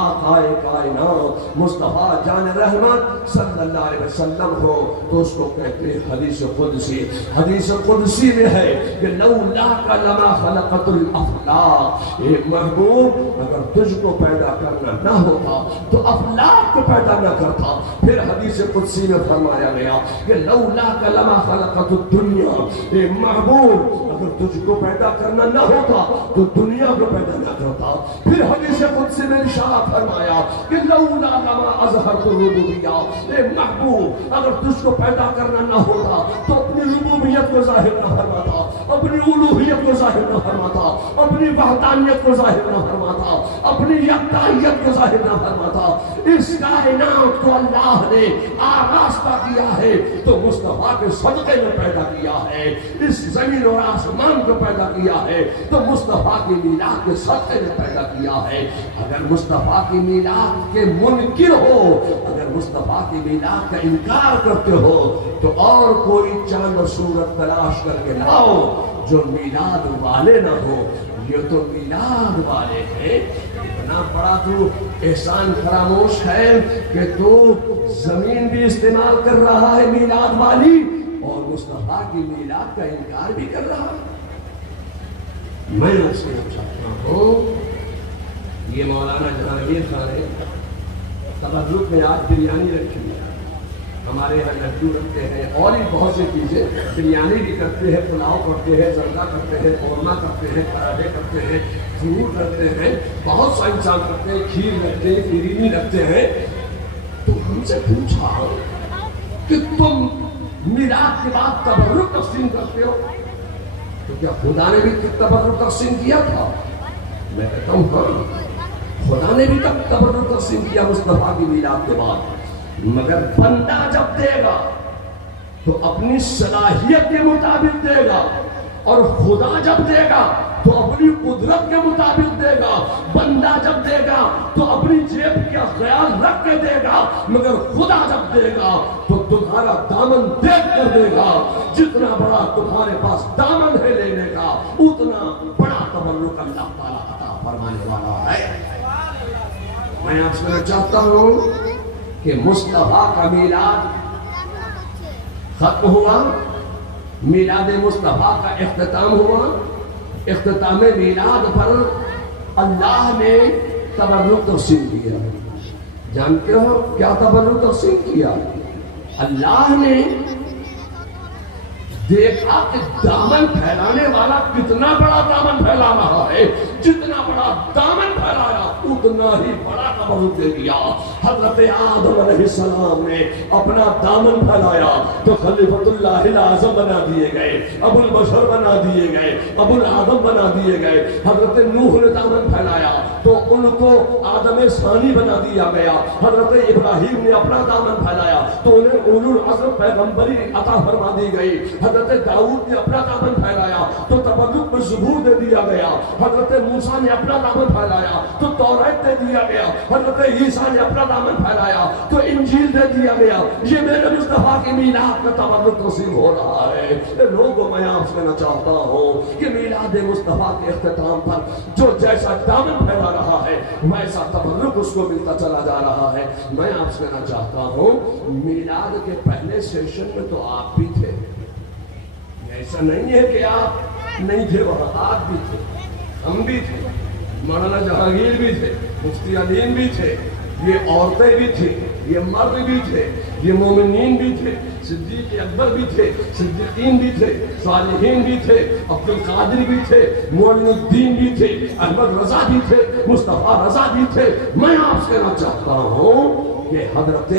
آقا کائنات مصطفیٰ جان رحمت صلی اللہ علیہ وسلم ہو تو اس کو کہتے ہیں حدیث قدسی۔ حدیث قدسی میں ہے کہ لولاک لما خلقت الافلاق، ایک محبوب اگر تجھ کو پیدا کرنا نہ ہوتا تو افلاق کو پیدا نہ کرتا۔ پھر حدیث قدسی میں فرمایا گیا کہ لولاک لما خلقت الدنیا، ایک محبوب اگر تجھ کو پیدا کرنا نہ ہوتا تو دنیا کو پیدا نہ کرتا۔ پھر حدیث قدسی میں ارشاد فرمایا کہ لولا لما اظہرت الربوبیہ، اے محبوب اگر تجھ کو پیدا کرنا نہ ہوتا تو اپنی ربوبیت کو ظاہر نہ فرماتا، اپنی الوہیت کو ظاہر نہ فرماتا، اپنی وحدانیت کو ظاہر نہ فرماتا، اپنی یکتائیت کو ظاہر نہ فرماتا۔ اس کائنات کو اللہ نے آراستہ کیا ہے تو مصطفیٰ کے صدقے میں پیدا کیا ہے، اس زمین اور آسمان کو پیدا کیا ہے تو مصطفیٰ کی میلاد کے صدقے میں پیدا کیا ہے۔ اگر مصطفیٰ کی میلاد کے منکر ہو، اگر مصطفیٰ کی میلاد کا انکار کرتے ہو تو اور کوئی چاند اور سورج تلاش کر کے لاؤ جو میلاد والے نہ ہو۔ یہ تو میلاد والے ہیں۔ اتنا بڑا تو احسان فراموش ہے کہ تو زمین بھی استعمال کر رہا ہے میلاد والی اور مصطفیٰ کی میلاد کا انکار بھی کر رہا ہے۔ میں آپ سے چاہتا ہوں یہ مولانا جہانگیر خان ہے، تبرک میں آج بریانی رکھی ہے، ہمارے یہاں لڈو رکھتے ہیں اور بھی بہت سی چیزیں، بریانی بھی کرتے ہیں، پلاؤ کرتے ہیں، زردہ کرتے ہیں، قورمہ کرتے ہیں، پراٹھے کرتے ہیں، فروٹ رکھتے ہیں، بہت سا انسان کرتے ہیں، کھیر رکھتے ہیں، فرینی رکھتے ہیں۔ تو ہم سے پوچھا کہ تم میلاد کے بعد تبرک تقسیم کرتے ہو تو کیا خدا نے بھی تبرک تقسیم کیا تھا؟ میں کہتا ہوں ہاں، خدا نے بھی تبرک تقسیم کیا مصطفیٰ کی میلاد کے بعد۔ مگر بندہ جب دے گا تو اپنی صلاحیت کے مطابق دے گا، اور خدا جب دے گا تو اپنی قدرت کے مطابق دے گا۔ بندہ جب دے گا تو اپنی جیب کا خیال رکھ کے دے گا، مگر خدا جب دے گا تو تمہارا دامن دیکھ کر دے گا۔ جتنا بڑا تمہارے پاس دامن ہے لینے کا، اتنا بڑا تبرک اللہ تعالیٰ عطا فرمانے والا ہے۔ میں آپ سے چاہتا ہوں کہ مصطفیٰ کا میلاد ختم ہوا، میلاد مصطفیٰ کا اختتام ہوا۔ اختتام میلاد پر اللہ نے تبرک تقسیم کیا۔ جانتے ہو کیا تبرک تقسیم کیا؟ اللہ نے دیکھا کہ دامن پھیلانے والا کتنا بڑا دامن پھیلا رہا ہے، جتنا بڑا دامن پھیلایا اتنا ہی بڑا تبرک دے دیا۔ حضرت آدم علیہ السلام نے اپنا دامن پھیلایا تو خلیفۃ اللہ الاعظم بنا دیے گئے، ابو البشر بنا دیے گئے، ابو الآدم بنا دیے گئے۔ حضرت نوح نے دامن پھیلایا تو ان کو آدم ثانی بنا دیا گیا۔ حضرت ابراہیم نے اپنا دامن پھیلایا تو انہیں اولو العزم پیغمبری عطا فرما دی گئی۔ حضرت داؤد نے اپنا دامن پھیلایا تو تبرک میں ظہور دے دیا گیا۔ حضرت موسیٰ نے اپنا دامن پھیلایا تو توریت دے دیا گیا۔ حضرت عیسیٰ نے اپنا دامن پھیلایا تو انجیل دے دیا گیا۔ یہ میرے مصطفیٰ کی میلاد کا تبرک تقسیم ہو رہا ہے۔ لوگوں میں آپ سے کہنا چاہتا ہوں کہ میلاد مصطفیٰ کے اختتام پر جو جیسا دامن پھیلا رہا ہے ویسا تبرک اس کو ملتا چلا جا رہا ہے۔ میں آپ سے کہنا چاہتا ہوں میلاد کے پہلے سیشن میں تو آپ بھی تھے، ایسا نہیں ہے کہ آپ نہیں تھے، وہاں آپ بھی تھے، ہم بھی تھے، مولانا جہانگیر بھی تھے، مفتی علیم بھی تھے، یہ عورتیں بھی تھیں، یہ مرد بھی تھے، یہ مومنین بھی تھے، صدیق اکبر بھی تھے، صدیقین بھی تھے، صالحین بھی تھے، عبد القادر بھی تھے، معین الدین بھی تھے، احمد رضا بھی تھے، مصطفیٰ رضا بھی تھے۔ میں آپ سے کہنا چاہتا ہوں کہ حضرت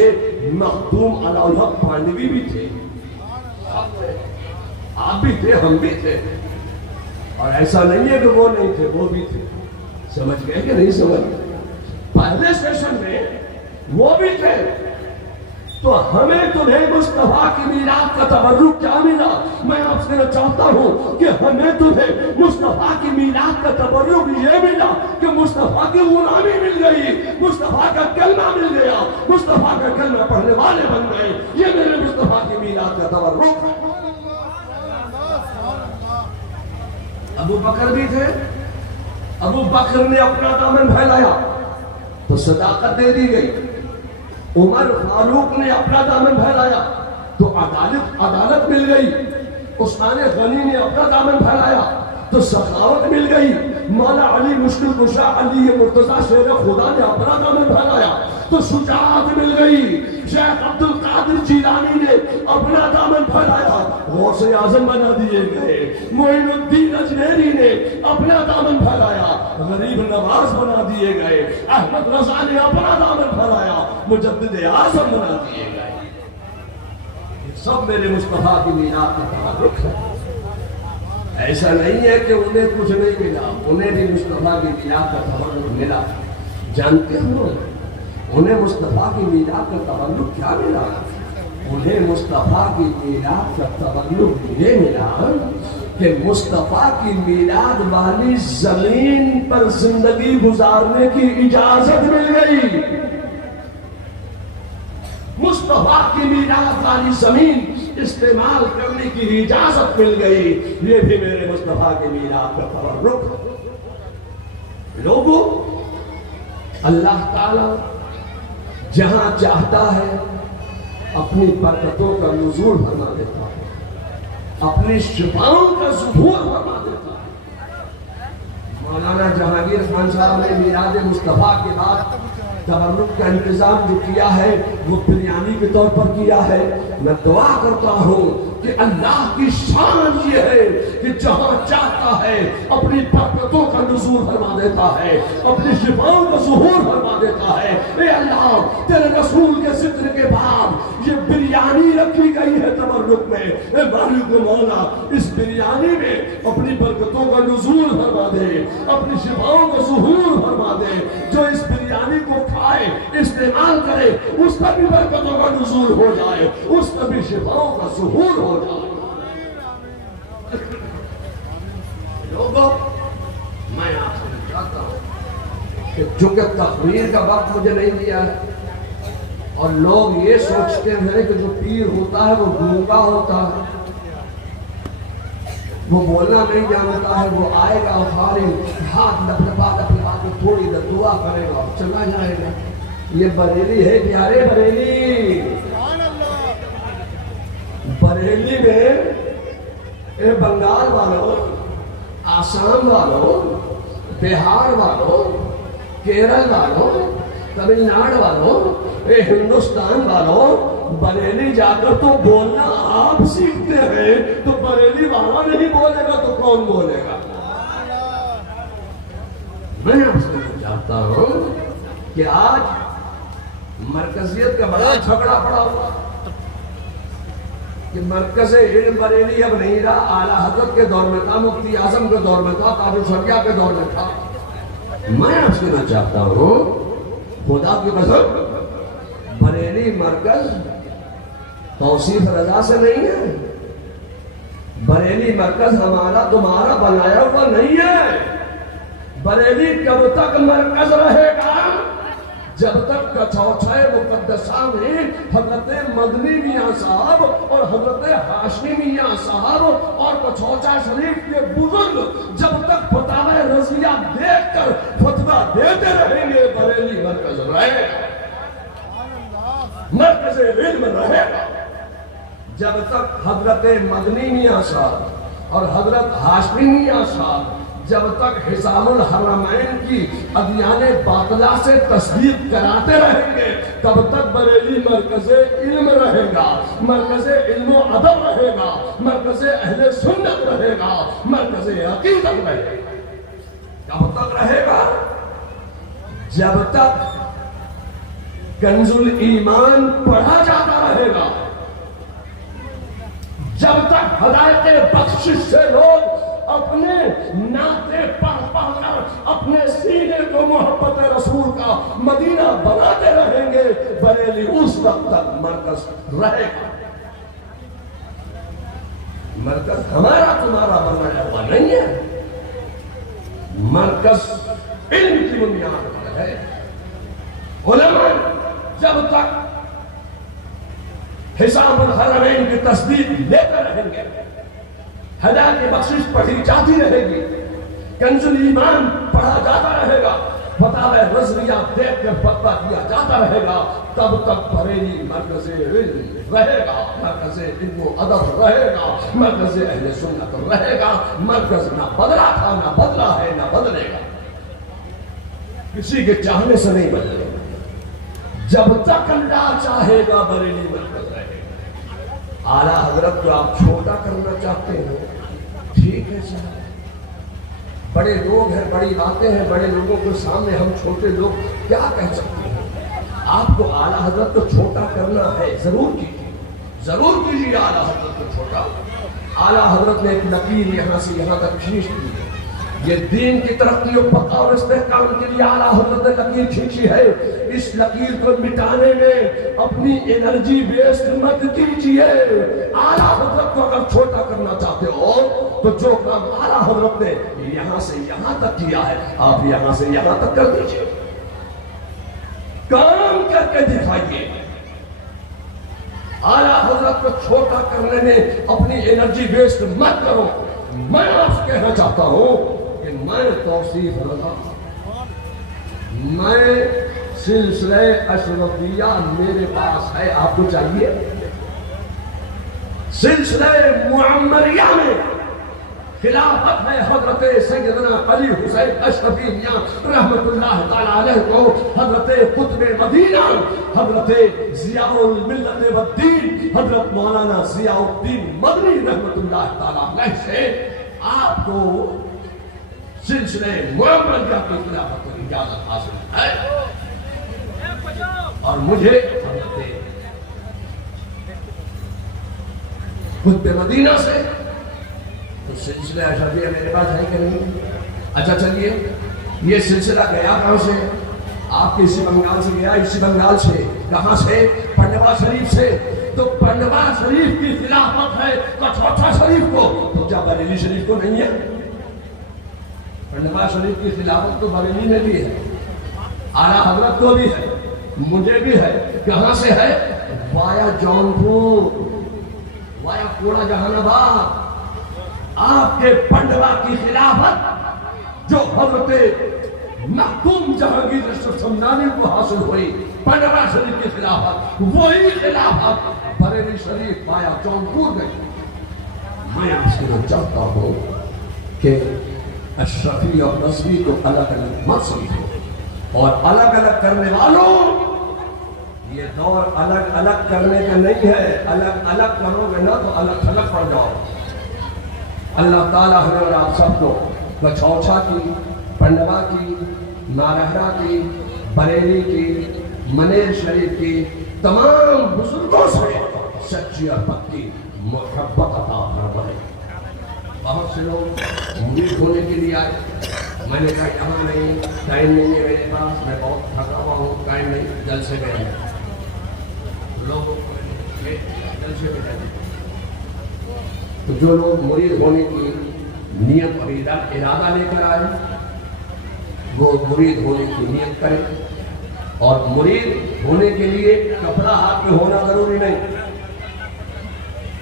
مخدوم علی الحق پانڈوی بھی تھے، آپ بھی تھے، ہم بھی تھے، اور ایسا نہیں ہے کہ وہ نہیں تھے، وہ بھی تھے۔ سمجھ گئے کہ نہیں سمجھ گئے؟ پہلے سیشن میں وہ بھی تھے، تو ہمیں تمہیں مصطفیٰ کی میلاد کا تبرک کیا ملا؟ میں آپ سے کہنا چاہتا ہوں کہ ہمیں تمہیں مصطفیٰ کی میلاد کا تبرک یہ ملا کہ مصطفیٰ کی غلامی مل گئی، مصطفیٰ کا کلمہ مل گیا، مصطفیٰ کا کلمہ پڑھنے والے بن گئے۔ یہ میرے مصطفیٰ کی میلاد کا تبرک ہے۔ ابو بکر بھی تھے، ابو بکر نے اپنا دامن پھیلایا تو صداقت دے دی گئی۔ عمر فاروق نے اپنا دامن پھیلایا تو عدالت مل گئی۔ عثمان غنی نے اپنا دامن پھیلایا تو سخاوت مل گئی۔ مولا علی مشکل کشا علی مرتضیٰ شیر خدا نے اپنا دامن پھیلایا تو شجاعت مل گئی۔ شیخ عبد القادر جیلانی نے اپنا دامن پھیلایا، غوث اعظم بنا دیے گئے۔ معین الدین اجمیری نے اپنا دامن پھیلایا، غریب نواز بنا دیے گئے۔ احمد رضا نے اپنا دامن پھیلایا، مجدد اعظم بنا دیے گئے۔ یہ سب میرے مصطفیٰ کی میلاد کا تبرک ہے۔ ایسا نہیں ہے کہ انہیں کچھ نہیں ملا، انہیں بھی مصطفیٰ کی میلاد کا تبرک ملا۔ جانتے ہو انہیں مصطفیٰ کی میلاد کا تبرک کیا ملا؟ انہیں مصطفیٰ کی میلاد کا تبرک یہ ملا کہ مصطفیٰ کی میلاد والی زمین پر زندگی گزارنے کی اجازت مل گئی۔ مصطفیٰ کی میلاد والی زمین استعمال کرنے کی اجازت مل گئی۔ یہ بھی میرے مصطفیٰ کی میلاد کا تبرک۔ لوگوں، اللہ تعالی جہاں چاہتا ہے اپنی برکتوں کا نزول فرما دیتا ہے، اپنی شفاؤں کا ظہور فرما دیتا ہے۔ مولانا جہانگیر خان صاحب نے میلاد مصطفیٰ کے بعد تبرک کا انتظام جو کیا ہے وہ بریانی کے طور پر کیا ہے۔ میں دعا کرتا ہوں کہ اللہ کی شان یہ ہے کہ جہاں چاہتا ہے اپنی برکتوں کا نزول فرما دیتا ہے، اپنی شفاؤں کا ظہور فرما دیتا ہے۔ اے اللہ، تیرے رسول کے ذکر کے بعد یہ بریانی رکھی گئی ہے تبرک میں، اے مالک مولا اس بریانی میں اپنی برکتوں کا نزول فرما دے، اپنی شفاؤں کا ظہور فرما دے۔ جو اس بریانی کو کھائے استعمال کرے، اس پر بھی برکتوں کا نزول ہو جائے، اس پر بھی شفاؤں کا ظہور ہو جائے۔ لوگوں، میں آپ سے چاہتا ہوں کہ چونکہ تقریر کا وقت مجھے نہیں دیا ہے اور لوگ یہ سوچتے ہیں کہ جو پیر ہوتا ہے وہ گونگا ہوتا ہے، وہ بولنا نہیں جانتا ہے، وہ آئے گا اور خالی ہاتھ لپلپا کے تھوڑی دیر دعا کرے گا اور چلا جائے گا۔ یہ بریلی ہے پیارے، بریلی بریلی میں اے بنگال والوں، آسام والوں، بہار والوں، کیرل والوں، تمل ناڈو والوں، اے ہندوستان والوں، بریلی جا کر تو بولنا آپ سیکھتے ہیں، تو بریلی والا نہیں بولے گا تو کون بولے گا؟ میں آپ سے چاہتا ہوں کہ آج مرکزیت کا بڑا جھگڑا پڑا ہوا کہ مرکز علم بریلی اب نہیں رہا، اعلیٰ حضرت کے دور میں تھا، مفتی اعظم کے دور میں تھا، قاضی شریعہ کے دور میں تھا۔ میں آپ سے کہنا چاہتا ہوں خدا کی قسم بریلی مرکز توصیف رضا سے نہیں ہے، بریلی مرکز ہمارا تمہارا بنایا ہوا نہیں ہے۔ بریلی کب تک مرکز رہے گا؟ جب تک کچوچھے مقدسہ میں حضرت مدنی میاں صاحب اور حضرت ہاشمی میاں صاحب اور کچوچھا شریف کے بزرگ جب تک فتاوی رضیہ دیکھ کر فتویٰ دیتے رہیں گے، بریلی مرکز رہے گا، مرکز علم رہے گا۔ جب تک حضرت مدنی میاں صاحب اور حضرت ہاشمی میاں صاحب جب تک حسام الحرمین کی ادیان باطلہ سے تصدیق کراتے رہیں گے، تب تک بریلی مرکز علم رہے گا، مرکز علم و ادب رہے گا، مرکز اہل سنت رہے گا، مرکز عقیدت رہے گا۔ کب تک رہے گا؟ جب تک کنز الایمان پڑھا جاتا رہے گا، جب تک ہدایت بخشش سے لوگ اپنے نعتیں پڑھ پڑھ کر اپنے سینے کو محبت رسول کا مدینہ بناتے رہیں گے، بریلی اس وقت تک مرکز رہے گا۔ مرکز ہمارا تمہارا بنایا ہوا نہیں ہے، مرکز علم کی بنیاد پر ہے۔ علماء جب تک حسام الحرمین کی تصدیق لیتے رہیں گے، ہدایت کی بخشش پڑھی جاتی رہے گی، کنز الایمان پڑھا جاتا رہے گا، فتاوی رضویہ دیکھ کر فتویٰ دیا جاتا رہے گا، تب تک بریلی مرکز علم رہے گا، مرکز علم و ادب رہے گا، مرکز اہل سنت رہے گا۔ مرکز نہ بدلا تھا، نہ بدلا ہے، نہ بدلے گا، کسی کے چاہنے سے نہیں بدلے گا۔ جب تک اللہ چاہے گا بریلی مرکز رہے گا۔ اعلیٰ حضرت کو آپ چھوٹا کرنا چاہتے ہیں، ٹھیک ہے سر، بڑے لوگ ہیں، بڑی باتیں ہیں، بڑے لوگوں کے سامنے ہم چھوٹے لوگ کیا کہہ سکتے ہیں؟ آپ کو اعلیٰ حضرت کو چھوٹا کرنا ہے، ضرور کیجیے، ضرور کیجیے اعلیٰ حضرت کو چھوٹا۔ اعلیٰ حضرت نے ایک لکیر یہاں سے یہاں تک کھینچ دی ہے، یہ دین کی ترقی و بقا اور استحکام کے لیے اعلیٰ حضرت نے لکیر کھینچی ہے۔ اس لکیر کو مٹانے میں اپنی انرجی ویسٹ مت کیجیے۔ اعلیٰ حضرت کو اگر چھوٹا کرنا چاہتے ہو تو جو کام اعلیٰ حضرت نے یہاں سے یہاں تک کیا ہے، آپ یہاں سے یہاں تک کر دیجیے، کام کر کے دکھائیے۔ اعلیٰ حضرت کو چھوٹا کرنے میں اپنی انرجی ویسٹ مت کرو۔ میں آپ سے کہنا چاہتا ہوں کہ میں توصیف رضا، میں سلسلہ اشرفیہ میرے پاس ہے، آپ کو چاہیے؟ سلسلہ معمریہ میں خلافت ہے حضرت سیدنا علی حسین اشرفی میاں رحمت اللہ تعالی علیہ کو، حضرت قطب مدینہ، حضرت ضیاء الملت والدین، حضرت مولانا ضیاء الدین مدنی رحمت اللہ تعالی علیہ سے آپ کو سلسلہ معمریہ کی خلافت کی اجازت حاصل ہے، اور مجھے حضرت قطب مدینہ سے تو سلسلہ اشرفیہ میرے پاس ہے کہ نہیں؟ اچھا چلیے، یہ سلسلہ گیا کہاں سے؟ آپ کسی بنگال سے گیا, اسی بنگال سے, کہاں سے؟ پنڈوا شریف سے. تو پنڈوا شریف کی خلافت ہے کٹھوٹا شریف کو, تو کیا بریلی شریف کو نہیں ہے؟ پنڈوا شریف کی خلافت تو بریلی میں بھی ہے, اعلیٰ حضرت کو بھی ہے, مجھے بھی ہے. کہاں سے ہے؟ وایا جونپور, وایا کوڑا جہان آباد. آپ کے پنڈوا کی خلافت جو حضرت مختوم جہانگیر اشرف سمنانی کو حاصل ہوئی, پنڈوا شریف کی خلافت, وہی خلافت بریلی شریف وایا جونپور گئی. میں آپ سے چاہتا ہوں کہ اشرفی اور نصبی کو الگ الگ مت سمجھو, اور الگ الگ کرنے والوں, یہ دور الگ الگ کرنے کا نہیں ہے. الگ الگ کرو گے نا تو الگ تھلگ پڑ جاؤ. اللہ تعالیٰ ہمیں اور آپ سب کو کچھوچا کی, پنڈوا کی, نارہرا کی, بریلی کی, منیر شریف کی تمام بزرگوں سے سچی اور پکی محبت عطا فرمائے. بہت سے لوگ مرید ہونے کے لیے آئے, میں نے کہا یہاں نہیں, ٹائم نہیں ہے میرے پاس, میں بہت تھکا ہوا ہوں, ٹائم نہیں, جلسے میں گئے لوگوں کو جلسے میں گئے. تو جو لوگ مرید ہونے کی نیت اور ارادہ لے کر آئے, وہ مرید ہونے کی نیت کریں. اور مرید ہونے کے لیے کپڑا ہاتھ میں ہونا ضروری نہیں,